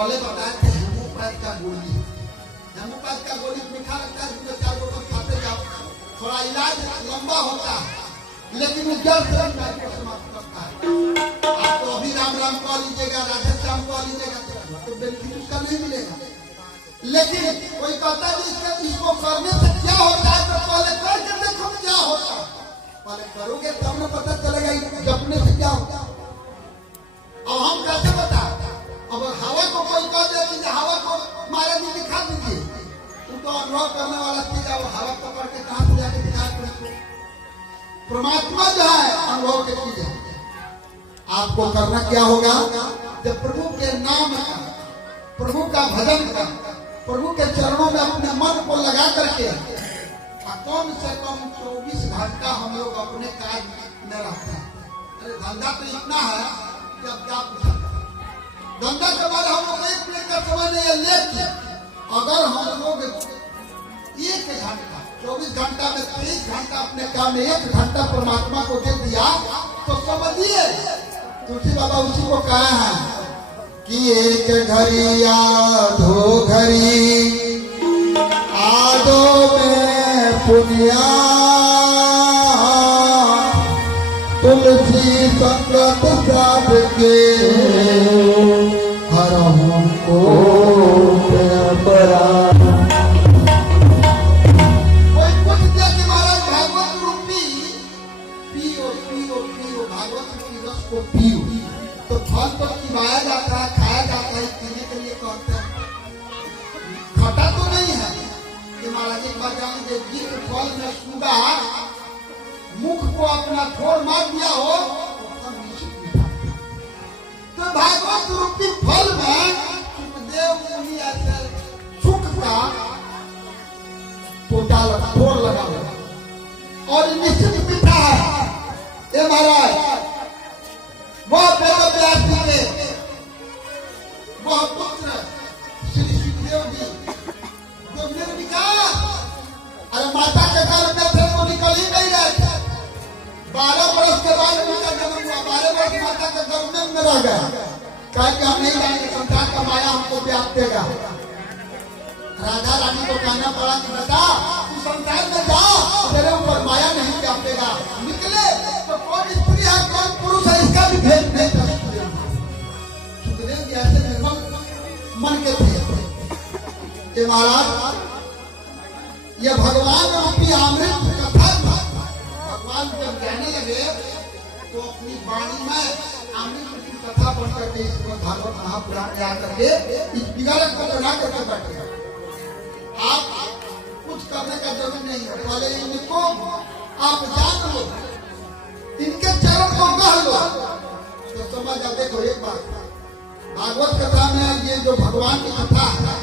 पहले बताया कि हेमोपैथ का गोली, हेमोपैथ का गोली मीठा लगता है, उसमें 4 बोतल खाते जाओ, थोड़ा इलाज लंबा होता है, लेकिन वो जड़ से समाप्त करता है। आप तो अभी राम राम कह लीजिएगा, राधे श्याम कह लीजिएगा, तो बेनिफिट उसका नहीं मिलेगा। लेकिन कोई कहता है इसको करने से क्या होता है, तो पहले करके देखो क्या होता है। पहले करोगे तब न पता चलेगा जपने से क्या होता है। अब हम कैसे बता, अब हवा को कोई कह दे कि हवा को मारे भी दिखा दीजिए, तो अनुभव करने वाला चीज है, वो हवा पकड़ के कहां से जाके दिखा दे। परमात्मा जो है अनुभव की चीज है। आपको करना क्या होगा, जब प्रभु के नाम का, प्रभु का भजन का, प्रभु के चरणों में अपने मन को लगा करके कम से कम 24 घंटा हम लोग अपने कार्य में रहते हैं। अरे धंधा तो इतना है कि अब क्या पूछा, धंधा के बाद हम लोग 1 मिनट का समय नहीं है, लेकिन अगर हम लोग 1 घंटा 24 घंटा में 23 घंटा अपने काम में 1 घंटा परमात्मा को दे दिया, तो समझिए तुलसी बाबा उसी को कहा है कि एक घड़ी आधो घड़ी आधो में पुनिया, तुलसी संगत साध के हरहूं को बरा। कोई कुछ दे कि महाराज भागवत रूपी पियो पियो पियो, भागवत की रस को पियो, तो फल तो खिलाया जाता है, खाया जाता है, पीने के लिए कहते हैं। खटा तो नहीं है कि महाराज एक बार जान दे जिस फल में सुगा मुख को अपना ठोर मार दिया हो, तो भागवत रूपी फल में सुखदेव मुनि ऐसे सुख का ठोर लगा हुआ और निश्चित मीठा है। ये महाराज वह वेद व्यास जी के वह पुत्र श्री सुखदेव जी जो निर्विकार, अरे माता के गर्भ में थे तो निकल ही नहीं रहे थे। 12 वर्ष के बाद उनका जन्म हुआ, 12 वर्ष माता के गर्भ में रह गया, कहा कि हम नहीं जाएंगे, संसार का माया हमको व्याप देगा। राजा रानी को कहना पड़ा कि बेटा तू संसार में जाओ, तेरे ऊपर माया नहीं व्याप देगा। निकले तो कौन स्त्री है कौन पुरुष है इसका भी भेद नहीं था। सुखदेव जी ऐसे निर्मल मन के थे। महाराज ये भगवान रूपी अमृत कथा, भगवान जब कहने लगे तो अपनी वाणी में अमृत रूपी कथा पढ़ करके इसको भागवत महापुराण में आकर के इस विगारक को बना करके बैठे। आप कुछ करने का जरूरत नहीं है, पहले इनको आप जान लो, इनके चरण को कह लो तो समझ आ। देखो एक बात भागवत कथा में ये जो भगवान की कथा है,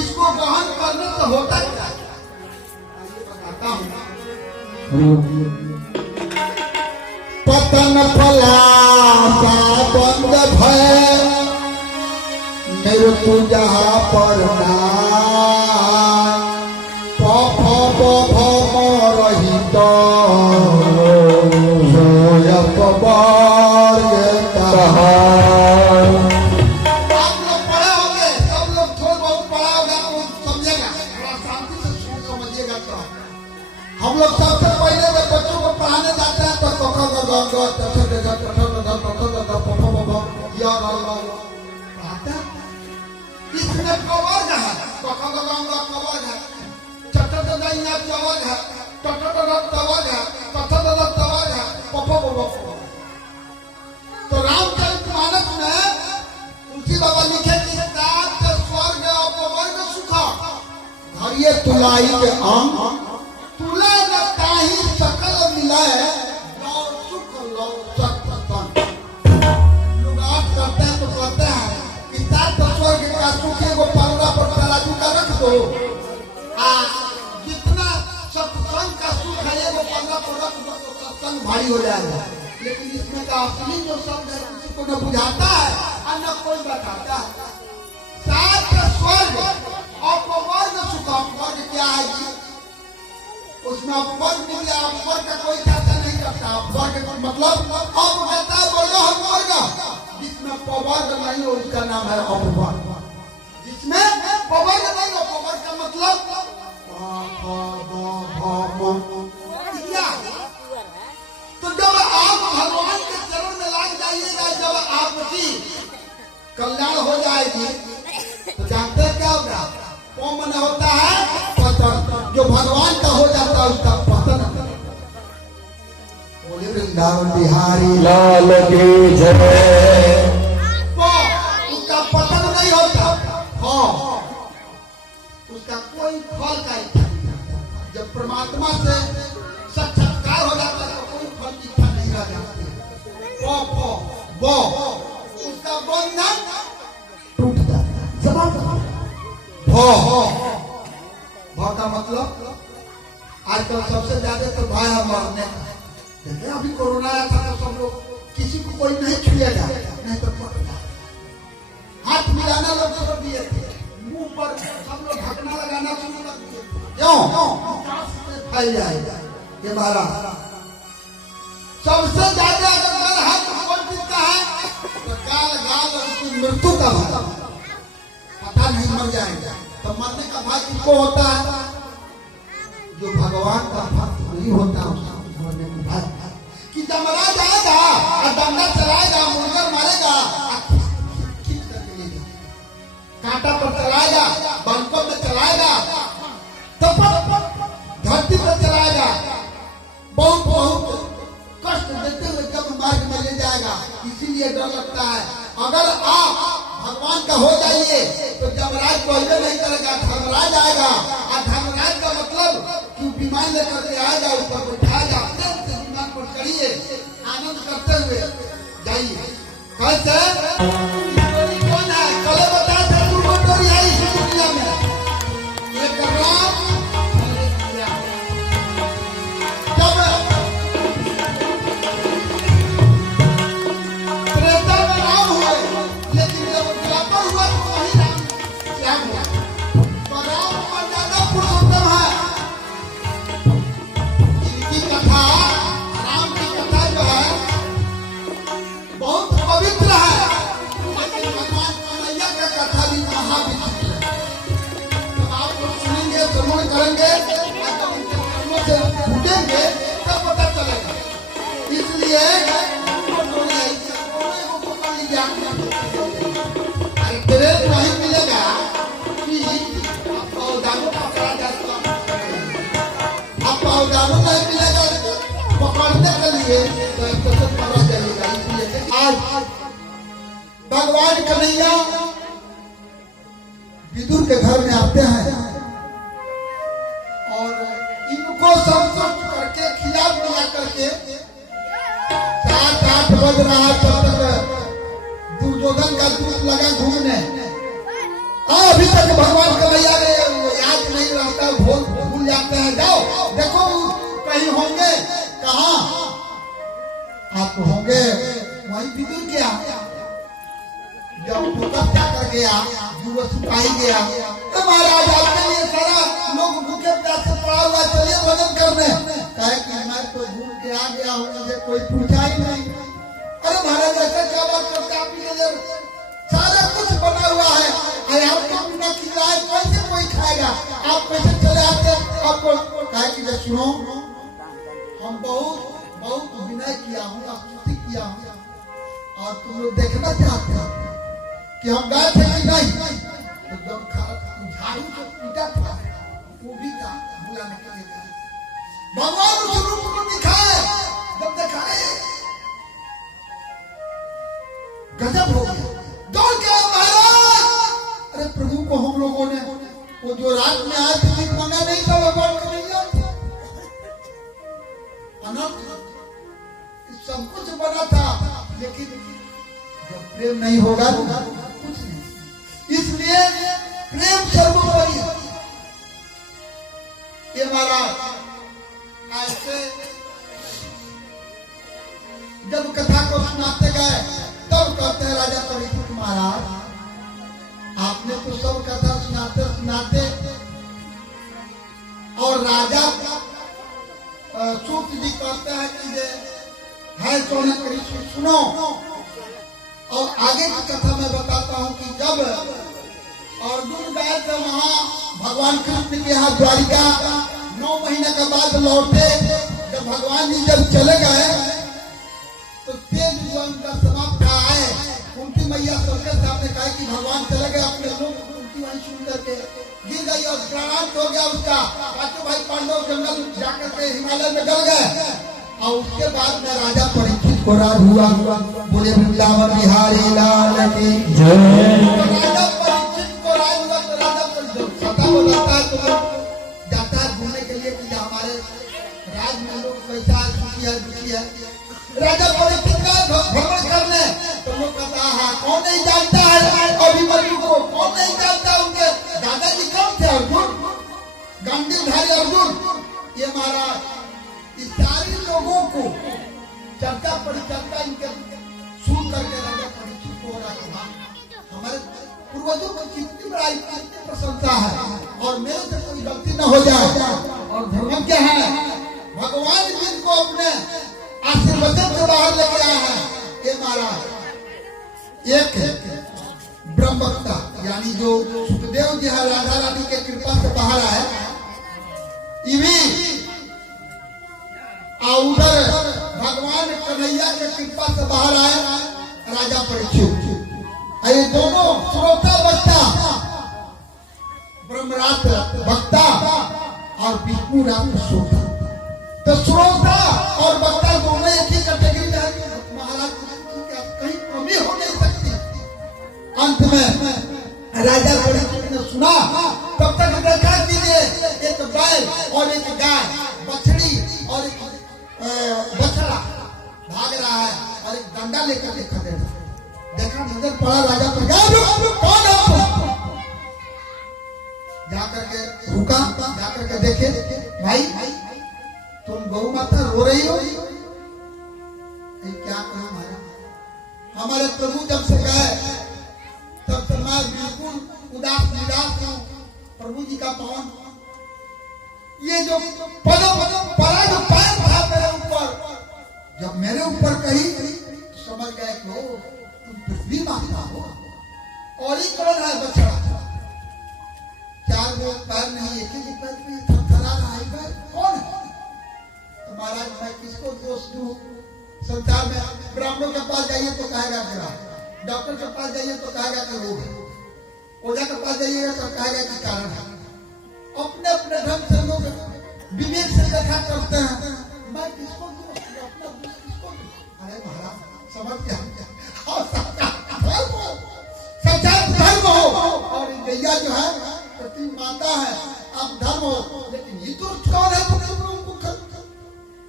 इसको ग्रहण करने से होता क्या है ये बताता हूँ। पतन फलासा बंद भय मृत्यु जहाँ पर रहित हम लोग सबसे पहले जब बच्चों को पढ़ाने जाते हैं तो इसमें कवर है, कवर है, चटर है, तो रामचरितमानस में तुलसी बाबा लिखे कि स्वर्ग अपवर्ग सुख धरिए तुलाई के अंग तुला न ताही सकल मिलाए लौ सुख लौ सत्तन। लोग आप करते हैं तो कहते हैं कि सात स्वर्ग का सुख एगो पर्दा पर तराजू का रख दो, जितना सत्संग का सुख है एगो पर्दा पर रख दो तो सत्संग भारी हो जाएगा। लेकिन इसमें का असली जो शब्द है किसी को न बुझाता है और न कोई बताता है। सात स्वर्ग अपवर्ग सुख, अपवर्ग क्या है जी? उसमें अपवर्ग मिल गया, अपवर्ग का कोई चर्चा नहीं करता। अपवर्ग मतलब अब कहता है बोलो हम वर्ग जिसमें पवर्ग नहीं हो, उसका नाम है अपवर्ग। जिसमें पवर्ग नहीं हो, पवर्ग का मतलब क्या? तो जब आप भगवान के चरण में लग जाइएगा, जब आपकी कल्याण हो जाएगी, तो जानते हैं क्या होगा? वो मन होता है पतन, जो भगवान का हो जाता है उसका पतन। बोले वृंदावन बिहारी लाल की जय। वो उसका पतन नहीं होता, हाँ उसका कोई फल का इच्छा नहीं होता। जब परमात्मा से साक्षात्कार हो जाता है तो कोई फल की इच्छा नहीं रह जाती। वो उसका बंधन टूट जाता है। जब भौ का मतलब आजकल सबसे ज्यादा तो भय है मरने का। देखिए अभी कोरोना आया था तो सब लोग, किसी को कोई नहीं छुएगा, नहीं तो मर जाए। हाथ मिलाना लोग छोड़ दिए थे, मुंह पर सब लोग ढकना लगाना शुरू कर दिए। क्यों? फैल जाएगा ये मारा। सबसे ज्यादा अगर हाथ कौन पीता है तो काल गाल और उसकी मृत्यु का भय, पता नहीं मर जाएगा। तो मरने का भय किसको होता है? जो भगवान का भक्त नहीं होता उसको मरने का भय। कि जमरा जाएगा और डंडा चलाएगा, मुर्गर मारेगा, कांटा पर चलाएगा, बंकों में चलाएगा, तब धरती पर चलाएगा, बहुत कष्ट देते हुए जब मार्ग में ले जाएगा। इसीलिए डर लगता है। अगर आप भगवान का हो जाइए तो जमराज पहले नहीं करेगा, धर्मराज आएगा। और धर्मराज का मतलब कि विमान लेकर के आएगा, ऊपर बैठाएगा, विमान पर चढ़िए, आनंद करते हुए जाइए। कैसे? कौन है? कल बताया था तुमको टोरी आई दुनिया में, एक राम फूटेंगे तब पता चलेगा। इसलिए ट्रेन नहीं मिलेगा कि आपका उदाहरण पकड़ा जाता, आपका उदाहरण नहीं मिलेगा पकड़ने के लिए तो पकड़ा जाएगा। इसलिए आज भगवान कन्हैया विदुर के घर में आते हैं और इनको संतुष्ट करके खिला पिला करके 7-8 बज रहा तब तक दुर्योधन का दूध लगा घूमने। अभी तक भगवान कन्हैया ने याद नहीं रहता, भूल जाते हैं। जाओ देखो कहीं होंगे, कहाँ आप होंगे? वहीं विदुर गया, जब भूकंप जाकर गया, जो सिपाही गया, तो महाराज आपके लिए सारा लोग भूखे प्यासे पड़ा हुआ, चलिए भोजन करने। कहे कि मैं तो भूल के आ गया हूँ, मुझे कोई पूछा ही नहीं। अरे महाराज ऐसा क्या बात करते, आपके लिए सारा कुछ बना हुआ है, अरे आपको बिना खिलाए कैसे कोई खाएगा? आप कैसे चले आते? आपको कहे कि सुनो, हम बहुत विनय किया हूँ, स्तुति किया हूँ, और तुम लोग देखना चाहते हो कि हम गए थे कि नहीं? तो जब झाड़ू से पीटा था वो भी था, बुलाने के लिए भगवान उस रूप को दिखाए। जब दिखाए गजब हो गया, दौड़ के महाराज। अरे प्रभु को हम लोगों ने वो जो रात में आए थे कुछ मांगा नहीं था, भगवान को नहीं था, अनंत सब कुछ बना था, लेकिन जब प्रेम नहीं होगा कुछ नहीं। इसलिए प्रेम सर्वोपरि है। ये महाराज ऐसे जब कथा को सुनाते गए तब कहते हैं राजा परीक्षित महाराज, आपने तो सब कथा सुनाते सुनाते और राजा सूत जी कहते हैं कि है सोने कृष्ण सुनो, और आगे की कथा मैं बताता हूँ कि जब अर्जुन गए थे वहाँ भगवान कृष्ण के यहाँ द्वारिका, 9 महीने के बाद लौटे। जब भगवान जी जब चले गए तो तेज जो उनका समाप्त आए, कुंती मैया सबके सामने कहा कि भगवान चले गए, अपने लोग कुंती वहीं सुन करके गिर गई और प्राणांत हो गया उसका। पांचों भाई पांडव जंगल जाकर के हिमालय में गल गए। और उसके बाद में राजा परीक्षित को राज हुआ। बोले वृंदावन बिहारी लाल की जय। राजा परीक्षित को राज हुआ तो राजा परीक्षित पता हो जाता है तो जाता है घूमने के लिए कि हमारे राज में लोग कैसा सुखी है दुखी है। राजा परीक्षित का भ्रमण करने तो लोग कहता है कौन नहीं जानता है अभिमन्यु को, कौन नहीं जानता उनके दादाजी कौन थे, अर्जुन, गांडीवधारी अर्जुन। ये महाराज इस सारे लोगों को चर्चा परिचर्चा इनके सुन करके राजा परीक्षित को हो रहा हमारे पूर्वजों को कितनी बड़ाई कितनी प्रशंसा है और मेरे से कोई गलती न हो जाए। और धर्म क्या है, भगवान जिनको अपने आशीर्वचन से बाहर लेके आया है। ये महाराज एक ब्रह्मवक्ता यानी जो सुखदेव जी है राधा रानी के कृपा से बाहर आए, उधर भगवान कन्हैया के कृपा से बाहर आए राजा परीक्षित। ये दोनों श्रोता वक्ता, ब्रह्मराज वक्ता और विष्णु राम श्रोता। तो श्रोता और वक्ता दोनों एक ही कैटेगरी में है। महाराज कहीं कमी हो नहीं सकती। अंत में राजा परीक्षित ने सुना, तब तक देखा कीजिए एक बैल और एक गाय, बछड़ी और एक बछड़ा भाग रहा है और एक डंडा लेकर के खड़े हैं। देखा नजर पड़ा राजा पर, कौन है? जाकर के रुका, जाकर के देखे, भाई तुम गौ माता रो रही हो? क्या करूं महाराज, हमारे प्रभु जब से गए तब से मैं बिल्कुल उदास निराश हूं। प्रभु जी का पावन ये जो परा जो पैर था मेरे ऊपर, जब मेरे ऊपर कही तो समझ गए कि तुम पृथ्वी माता हो। और ही कौन है बछड़ा, 4 पैर नहीं एक ही पैर में थरथरा रहा है, पैर कौन है? तो महाराज मैं किसको दोष दूं? संसार में ब्राह्मणों के पास जाइए तो कहेगा मेरा, डॉक्टर के पास जाइए तो कहेगा कि रोग है, ओझा के पास जाइएगा तो कहेगा कि कारण है। अपने अपने ढंग से लोग विवेक से देखा करते हैं। मैं किसको दूं? अपना दोष किसको दूं? अरे महाराज समझ क्या सच्चा धर्म हो और गैया जो है पति माता है, आप धर्म हो, लेकिन ये तो कौन है तुम लोगों को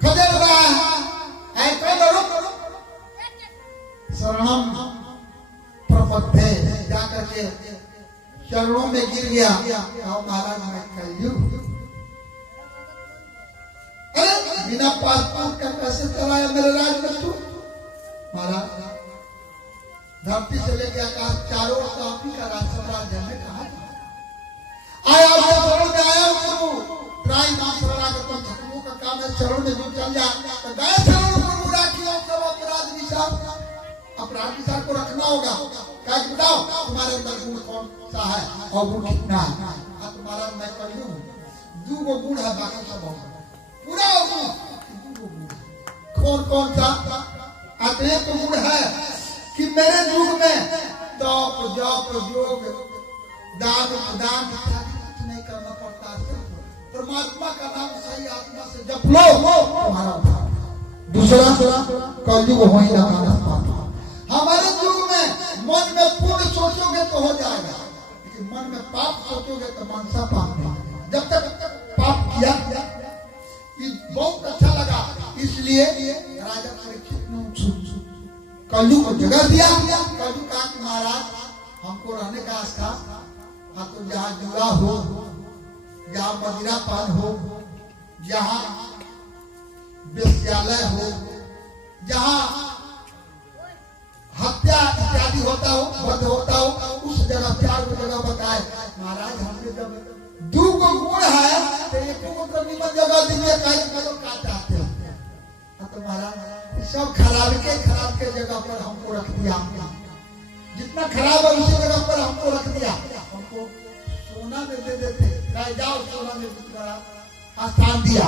खदेड़ रहा है? कौन? शरणम प्रपद्ये, जाकर के चरणों में गिर गया। महाराज मैं कलयुग, अरे बिना पासपोर्ट का कैसे चलाया मेरे राज में तू? महाराज धरती से लेकर आकाश चारों ओर आप ही का राज साम्राज्य में कहा आया शरण में आया प्रभु त्राई नाम शरणागतम ठकुओं का काम है शरण में जो चल जाए तो गए शरण प्रभु राखियों सब अपराध विचार को रखना होगा। क्या बताओ तुम्हारे अंदर गुण कौन सा है और गुण कितना है? तुम्हारा मैं कलयुग दो गो गुण है, बाकी सब पूरा कौन कौन सा? अतः तो गुण है कि मेरे युग में तप जप योग दान प्रदान नहीं करना पड़ता है। परमात्मा का नाम सही आत्मा से जप लो तुम्हारा उद्धार। दूसरा कलयुग हो ही ना, हमारे युग में मन में पुण्य सोचोगे तो हो जाएगा, लेकिन मन में पाप सोचोगे तो मनसा पाप नहीं। जब तक पाप किया बहुत अच्छा लगा, इसलिए राजा परीक्षित ने कलयुग को जगह दिया। कलयुग कहा कि महाराज हमको रहने का स्थान तो जहाँ जुआ हो, जहाँ मदिरापान हो, जहाँ विद्यालय हो, जहाँ हत्या इत्यादि होता हो, वध होता हो, उस जगह 4 जगह बताए। महाराज हमने जब 2 गुण है तो एक को निमन जगह दीजिए, क्या चाहते हो? तो महाराज सब खराब के जगह पर हमको रख दिया। जितना खराब है उसी जगह पर हमको रख दिया, हमको सोना में दे देते, कह जाओ सोना में स्थान दिया।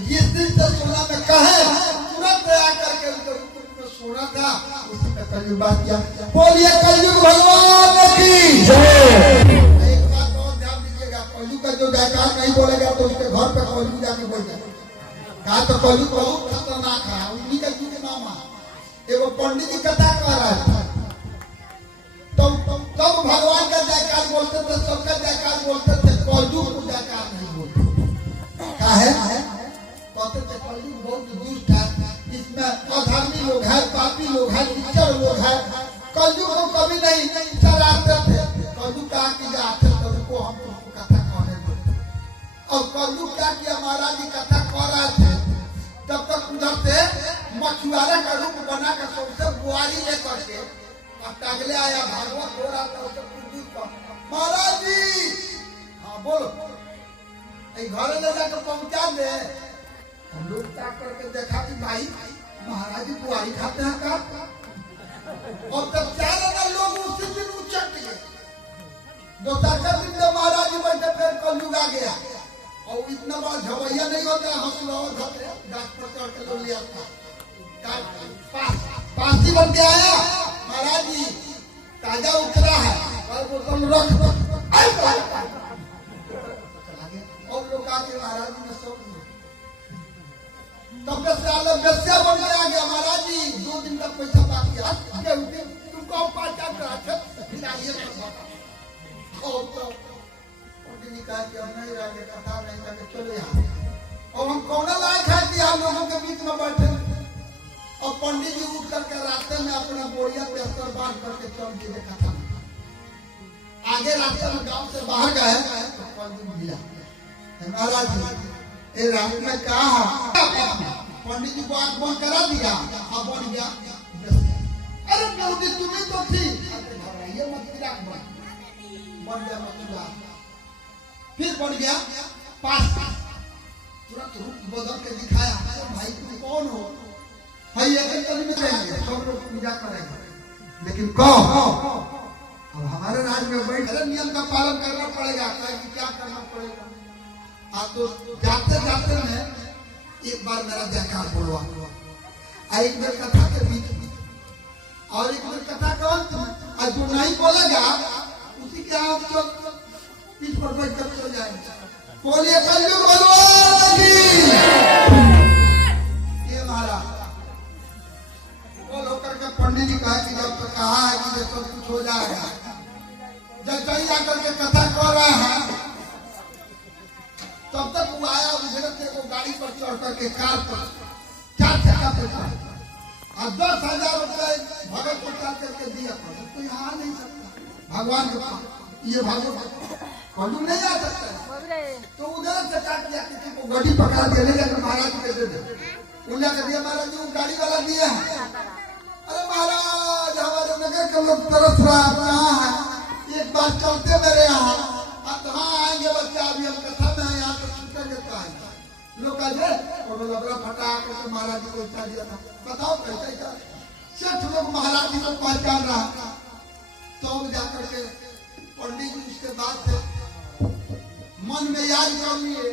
जिस दिन से सोना में कहे तुरंत दया करके उनको सोना था, उसी में कलयुग बात किया। बोलिए कलयुग भगवान की जय। एक बात और ध्यान दीजिएगा, कलयुग का जो जयकार नहीं बोलेगा तो उसके घर पे कलयुग जाके बोल जाएगा। कहा तो कलयुग बहुत खतरनाक है, उन्हीं का युग मामा। एगो पंडित जी कथा कह रहा था, तो तब भगवान का जयकार बोलते थे, सबका जयकार बोलते थे, कलयुग को जयकार नहीं बोलते। क्या है? कहते थे कलयुग बहुत दुष्ट है, इसमें अधर्मी लोग हैं, पापी लोग हैं, निच्चर लोग हैं। कलयुग को कभी नहीं चलाते थे। कलयुग कहा कि जाते तो उनको हम तुमको कथा कहने देते। और कलयुग क्या किया, महाराज जी कथा कह रहे थे, तब तक उधर से मछुआरे का रूप बना कर सबसे बुआरी लेकर के और टगले आया, भागवत हो रहा था उससे कुछ पर। महाराज जी, हाँ बोलो, घर ले जाकर पहुंचा दे। हम लोग ताक करके देखा कि भाई महाराज जी बुआरी खाते हैं का, और तब 4 लोग उसी दिन उचट गए। दो दिन में महाराज जी बैठे, फिर कलयुग आ गया। और इतना बड़ा झवैया नहीं होता, हंसुआ गाछ पर चढ़ के लोग ले आता, पासी बन के आया। महाराज जी ताजा उतरा है, बोतल रख और लोग आके महाराज जी ने सब तब बेस्या बन के आ गया। महाराज जी 2 दिन तक पैसा बाकी है, तुमको पहचान करा कहा कि हम नहीं रहे, कथा नहीं करके चलो यहाँ। और हम कौन लायक है कि हम लोगों के बीच में बैठे। और पंडित जी उठ करके रास्ते में अपना बोरिया पे अस्तर बांध करके चल दिए कथा में। आगे रास्ते में गांव से बाहर गए तो पंडित मिला, महाराज जी ये रात में कहा, पंडित जी को आंख बंद करा दिया, अब बन गया। अरे मोदी तुम्हें तो थी, घबराइए मत, बन गया मथुरा। फिर बढ़ गया पास, तुरंत रूप बदल के दिखाया, भाई तुम कौन हो? भाई एक गली में रहेंगे, सब लोग पूजा करेंगे, लेकिन कौन? अब हमारे राज्य में बैठ नियम का पालन करना पड़ेगा, क्या करना पड़ेगा। आप तो जाते जाते में एक बार मेरा जयकार बोलवा, एक बार कथा के बीच और एक बार कथा का अंत में, और जो नहीं बोलेगा उसी के आप पीठ पर बैठ कर चल जाएंगे। बोलिए कलयुग भगवान की। ये महाराज बोल होकर के पंडित जी कहा कि जब तक कहा है कि सब कुछ हो जाएगा, जब कहीं आकर के कथा कर रहे हैं, तब तक वो आया, उधर से वो गाड़ी पर चढ़ करके कार पर 4 चक्का पे चढ़ा और 10,000 रुपए भगत को चार करके दिया। तो यहाँ नहीं सकता भगवान के पास, ये भागवत कलयुग नहीं आ सकता। तो उधर से काट दिया, किसी को गाड़ी पकड़ा के ले जाकर महाराज को दे दे, उन्हें कह दिया महाराज जी गाड़ी वाला दिया है। अरे महाराज हमारे नगर के लोग तरस रहा है, एक बार चलते मेरे यहाँ, अब कहाँ आएंगे बच्चा, अभी हम कथा में यहाँ पे छूटेंगे तो आएंगे। लोग कहे लबड़ा फटा करके महाराज जी को इच्छा दिया था, बताओ कैसे क्या सेठ लोग महाराज जी को पहचान रहा। तो जाकर के पंडित जी उसके बाद मन में याद कर लिए,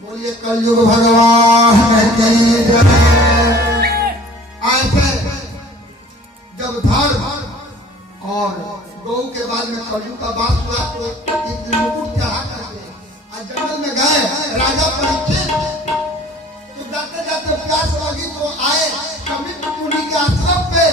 बोलिए कलयुग भगवान की जय। ऐसे जब धर्म और गौ के बाद में कलयुग का बात हुआ तो एक दिन मुकुट चढ़ा करके आज जंगल में गए राजा परीक्षित। तो जाते जाते प्यास लगी तो आए कभी मुनि के आश्रम पे।